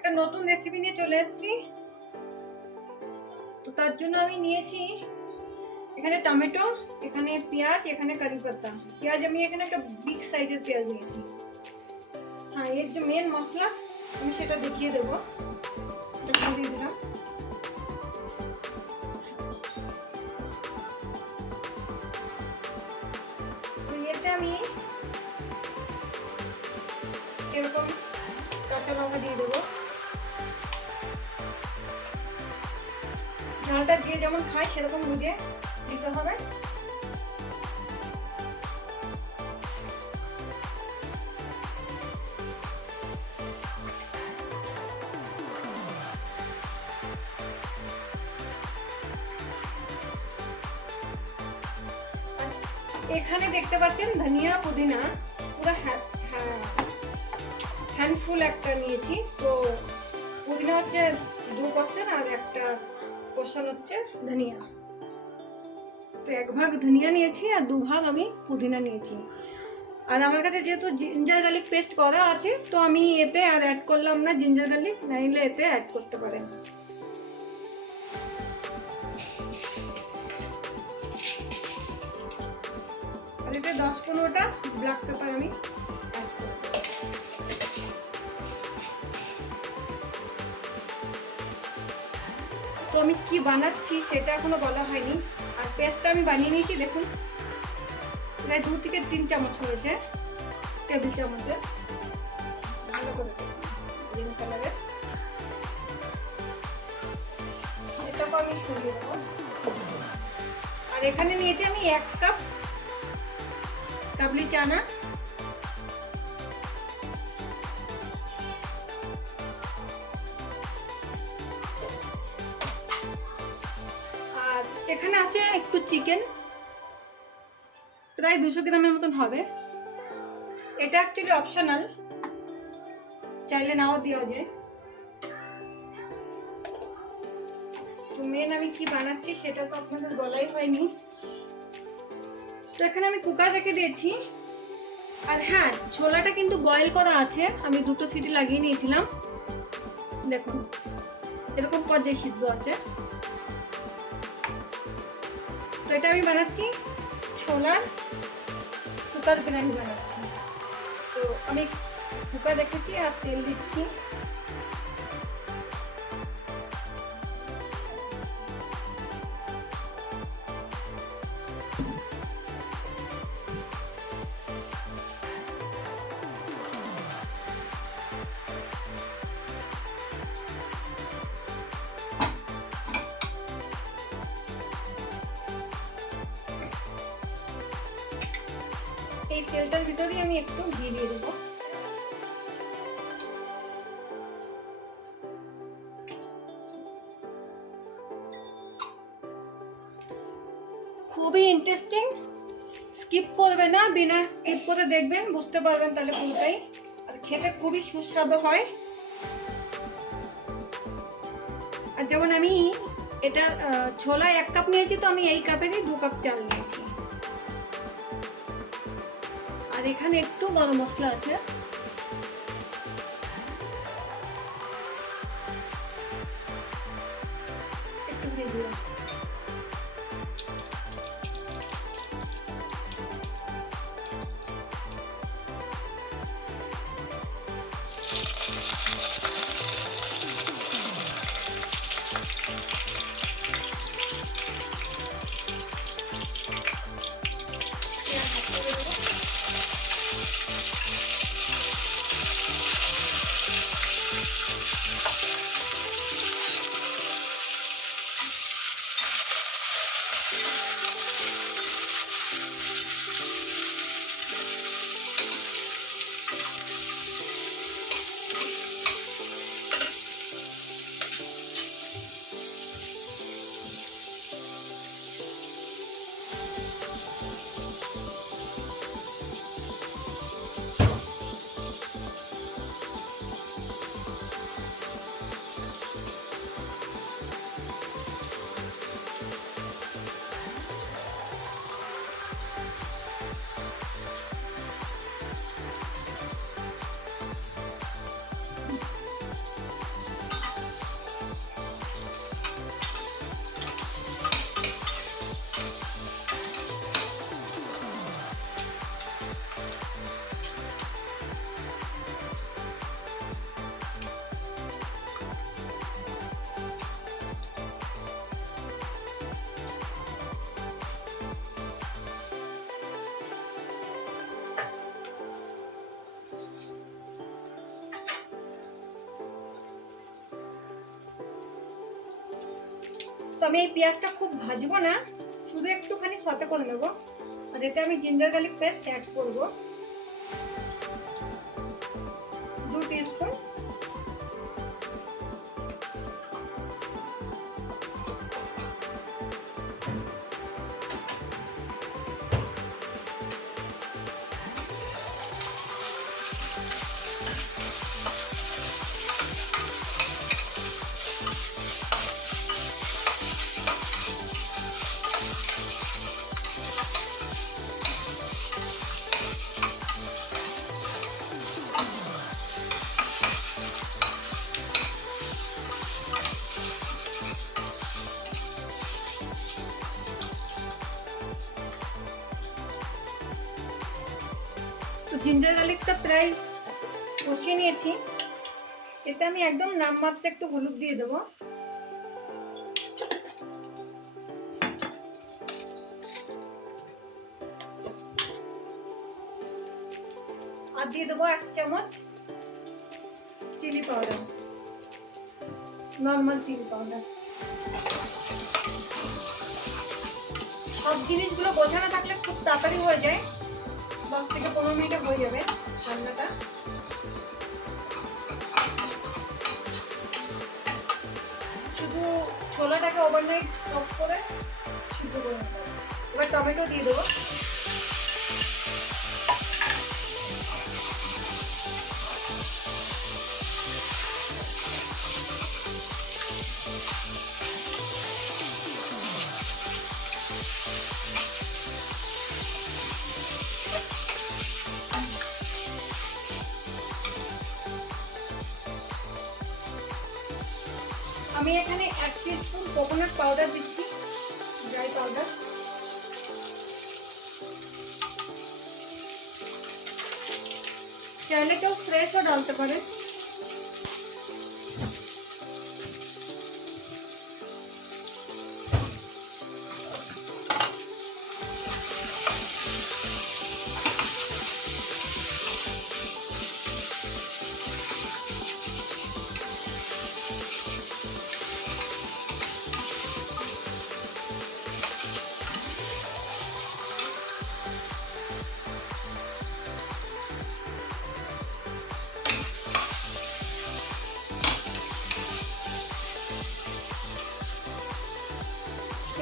একটা নতুন রেসিপি নিয়ে চলে এসেছি। তো তার জন্য আমি নিয়েছি এখানে টমেটো, এখানে পেঁয়াজ, এখানে কারি পাতা। পেঁয়াজ আমি এখানে একটা বিগ সাইজের পেঁয়াজ নিয়েছি। হ্যাঁ, এর যে মেন মশলা আমি সেটা দেখিয়ে দেবো। এটা দিয়ে দিলাম। তো এতে আমি এরকম কাঁচা লঙ্কা দিয়ে দেবো। ঝালটা যে যেমন খায় সেরকম বুঝে দিতে হবে। এখানে দেখতে পাচ্ছেন ধনিয়া পুদিনা পুরো হ্যান্ডফুল একটা নিয়েছি। তো পুদিনা হচ্ছে 2 portion আর একটা portion হচ্ছে ধনিয়া। তো 1 ভাগ ধনিয়া নিয়েছি আর 2 ভাগ আমি পুদিনা নিয়েছি। আর আমার কাছে যেহেতু জিঞ্জার গার্লিক পেস্ট করা আছে তো আমি এতে আর অ্যাড করলাম না জিঞ্জার গার্লিক, নাইলে এতে অ্যাড করতে পারেন। আর এতে 10-15টা ব্ল্যাক পেপার আমি অ্যাড করব। তো আমি কি বানাচ্ছি সেটা এখনো বলা হয়নি। আর পেস্টটা আমি বানিয়ে নিয়েছি, দেখুন প্রায় 2 থেকে 3 চামচ হয়েছে, টেবিল চামচে। ভালো করে গ্রিন কালারের এটাকে আমি সরিয়ে দেবো। আর এখানে নিয়েছি আমি 1 কাপ কাবলি চানা, আর এখানে আছে একটু চিকেন, প্রায় 200 গ্রামের মতন হবে। এটা অ্যাকচুয়ালি অপশনাল, চাইলে নাও দেওয়া যায়। তো মেন আমি কি বানাচ্ছি সেটা তো আপনাদের বলাই হয়নি। তো এখানে আমি কুকার রেখে দিয়েছি। আর হ্যাঁ, ছোলাটা কিন্তু বয়েল করা আছে, আমি 2টো সিটি লাগিয়ে নিয়েছিলাম। দেখুন এরকম পর্যায়ে সিদ্ধ আছে। তো এটা আমি বানাচ্ছি ছোলার কুকার বিরিয়ানি বানাচ্ছি। তো আমি কুকার রেখেছি আর তেল দিচ্ছি। এই তেলটার ভিতরে আমি একটু ঘি দিয়ে দেবো। খুবই ইন্টারেস্টিং, স্কিপ করবে না, বিনা স্কিপ করে দেখবেন, বুঝতে পারবেন তাহলে পুরোটাই। আর খেতে খুবই সুস্বাদু হয়। আর যেমন আমি এটা ছোলা 1 কাপ নিয়েছি, তো আমি এই কাপেরই 2 কাপ চাল নিয়েছি। আর এখানে একটু গরম মশলা আছে। একটু দিয়ে দিলাম। তো আমি এই পেঁয়াজটা খুব ভাজবো না, শুধু একটুখানি সতে করে নেবো। আর এতে আমি জিঞ্জার গার্লিক পেস্ট অ্যাড করবো 2 টিস্পুন। তো জিঞ্জার গার্লিকটা প্রায় কষিয়ে নিয়েছি। এতে আমি একদম নামমাত্র একটু হলুদ দিয়ে দেবো, আর দিয়ে দেবো 1 চামচ chilli powder, normal chilli powder. সব জিনিসগুলো বোঝানো থাকলে খুব তাড়াতাড়ি হয়ে যায়, 10 থেকে 15 মিনিটে হয়ে যাবে রান্নাটা। শুধু ছোলাটাকে ওভারনাইট সক করে সিদ্ধ করে নিতে হবে। এবার টমেটো দিয়ে দেবো। আমি এখানে 1 টিস্পুন কোকোনাট পাউডার দিচ্ছি, ড্রাই পাউডার। চাইলে কেউ ফ্রেশও ডালতে পারে।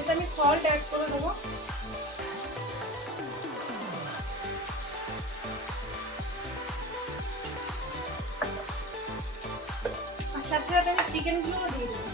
এতে আমি সল্ট অ্যাড করে দেবো। আর সাথে সাথে আমি চিকেনগুলো দিয়ে দেবো।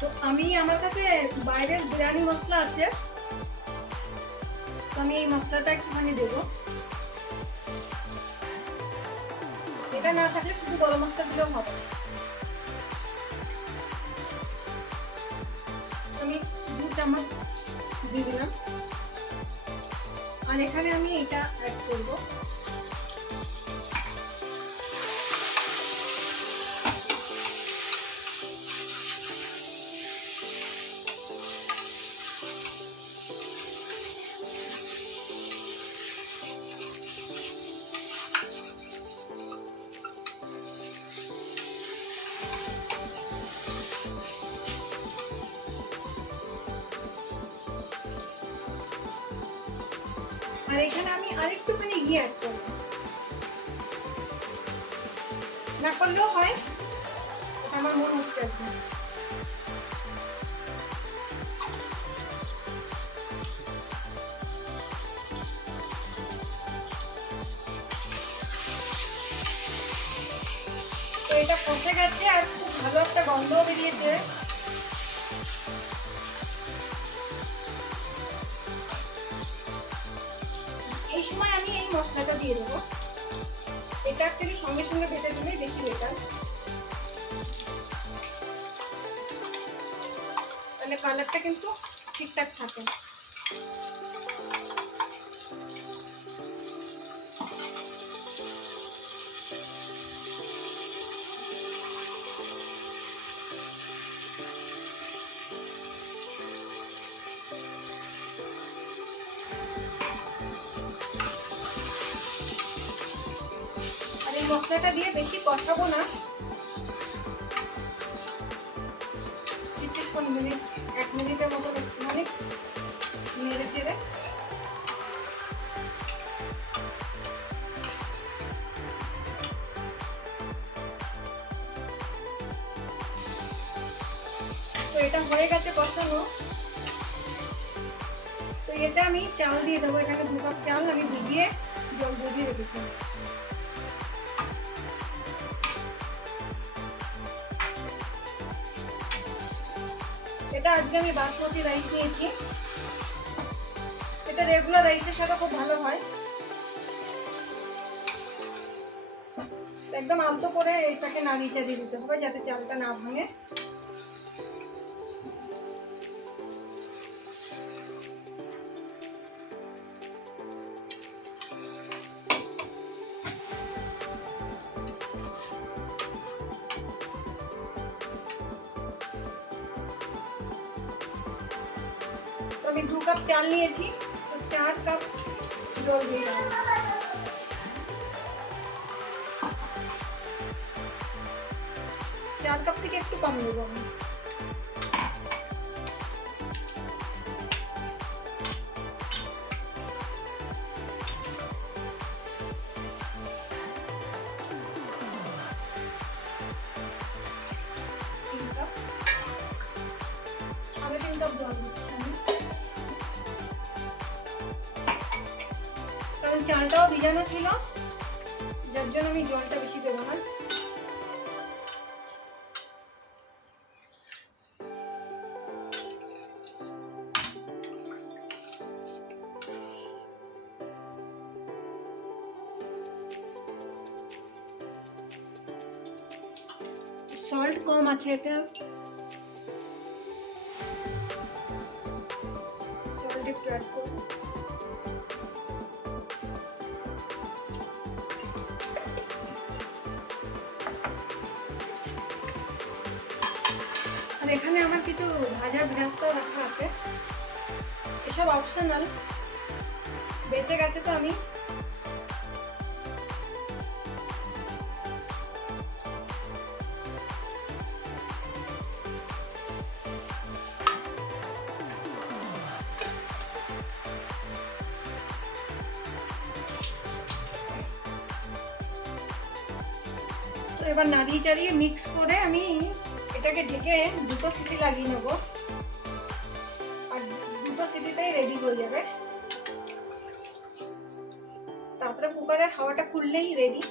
তো আমার কাছে বাইরের বিরিয়ানি মশলা আছে, তো আমি এই মশলাটা একটুখানি দেবো। এটা না থাকলে শুধু গরম মশলা দিলেও হবে। আমি 2 চামচ দিয়ে দিলাম। আর এখানে আমি এটা অ্যাড করবো। আর এখানে আমি আরেকটুখানি ঘি অ্যাড করব, না করলেও হয়, আমার মন হচ্ছে আর কি। তো এটা কষে গেছে আর খুব ভালো একটা গন্ধও বেরিয়েছে। এই সময় আমি এই মশলাটা দিয়ে দেবো। এটা অ্যাকচুয়ালি সঙ্গে সঙ্গে ভেজে দিলেই বেশি বেটার, তাহলে কালারটা কিন্তু ঠিকঠাক থাকে। আর এই মশলাটা দিয়ে বেশি কষাবো না, কিছুক্ষণ মিনিট 1 মিনিটের মতো একটুখানি নেড়ে চেড়ে তো এটা হয়ে গেছে কষানো। তো এটা আমি চাল দিয়ে দেবো। এখানে 2 কাপ চাল আমি ভিজিয়ে জল দিয়ে রেখেছি। এটা আজকে আমি বাসমতি রাইস নিয়েছি। এটা রেগুলার রাইসের সাথে খুব ভালো হয়। একদম আলতো করে এটাকে নাড়িয়ে চাড়িয়ে দিতে হবে যাতে চালটা না ভাঙে। তো আমি 2 কাপ চাল নিয়েছি, তো 4 কাপ জল দিয়ে দেবো। 4 কাপ থেকে একটু কম দেবো আমি। কারণ চালটাও ভিজানো ছিল, যার জন্য আমি জলটা বেশি দেবো না। সল্ট কম আছে এতে, সল্ট একটু অ্যাড করব। আর এখানে আমার কিছু ভাজা বেরেস্তা রাখা আছে, এসব অপশনাল, বেঁচে গেছে তো আমি তো এবার নাড়িয়ে চাড়িয়ে মিক্স করে আমি এটাকে ঢেকে 2টো সিটি লাগিয়ে নেব। আর 2টো সিটিতেই রেডি হয়ে যাবে। তারপরে কুকারের হাওয়াটা খুললেই রেডি।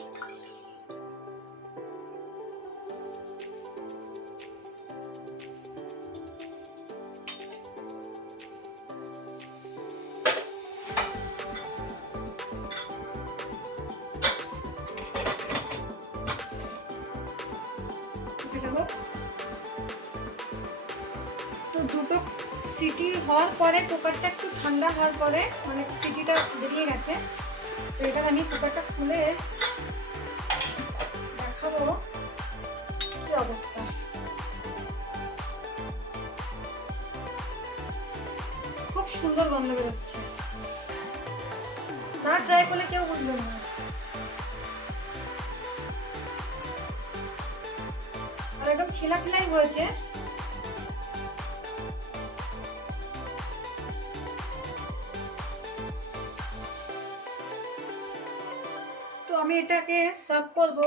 তো 2টো সিটি হওয়ার পরে কুকারটা একটু ঠান্ডা হওয়ার পরে, মানে সিটিটা বেরিয়ে গেছে, তো এটা আমি কুকারটা খুলে দেখাবো কি অবস্থা। খুব সুন্দর গন্ধ বেরোচ্ছে, না ট্রাই করলে কেউ বুঝবে না। আর একদম খিলা খিলাই হয়েছে। তো আমি এটাকে সার্ভ করব।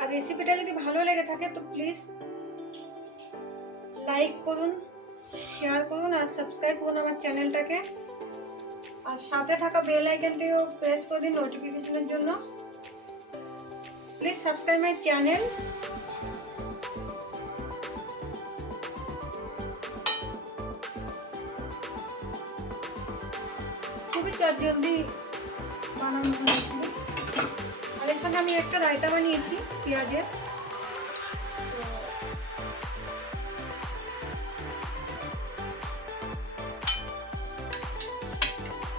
আর রেসিপিটা যদি ভালো লেগে থাকে তো প্লিজ লাইক করুন, শেয়ার করুন আর সাবস্ক্রাইব করুন আমার চ্যানেলটাকে। আর সাথে থাকা বেল আইকনটিও প্রেস করে দিন নোটিফিকেশনের জন্য। Please subscribe my channel. খুবই চটজলদি বানানো হয়েছিল। আর এর সঙ্গে আমি একটা রায়তা বানিয়েছি পেঁয়াজের।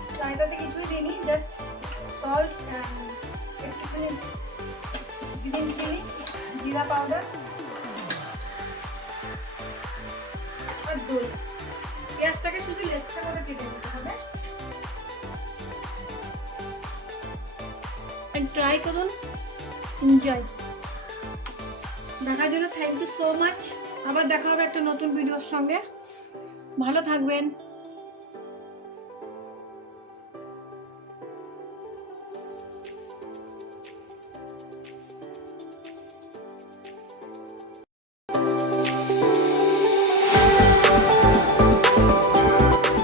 তো রায়তাতে কিছুই দিইনি, জাস্ট সল্ট, একটুখানি গ্রিন চিলি, জিরা পাউডার আর দই। পেঁয়াজটাকে শুধু লেচ্ছা করে কেটে নিতে হবে। ট্রাই করুন, এনজয়। দেখার জন্য থ্যাংক ইউ সো মাচ। আবার দেখা হবে একটা নতুন ভিডিওর সঙ্গে। ভালো থাকবেন।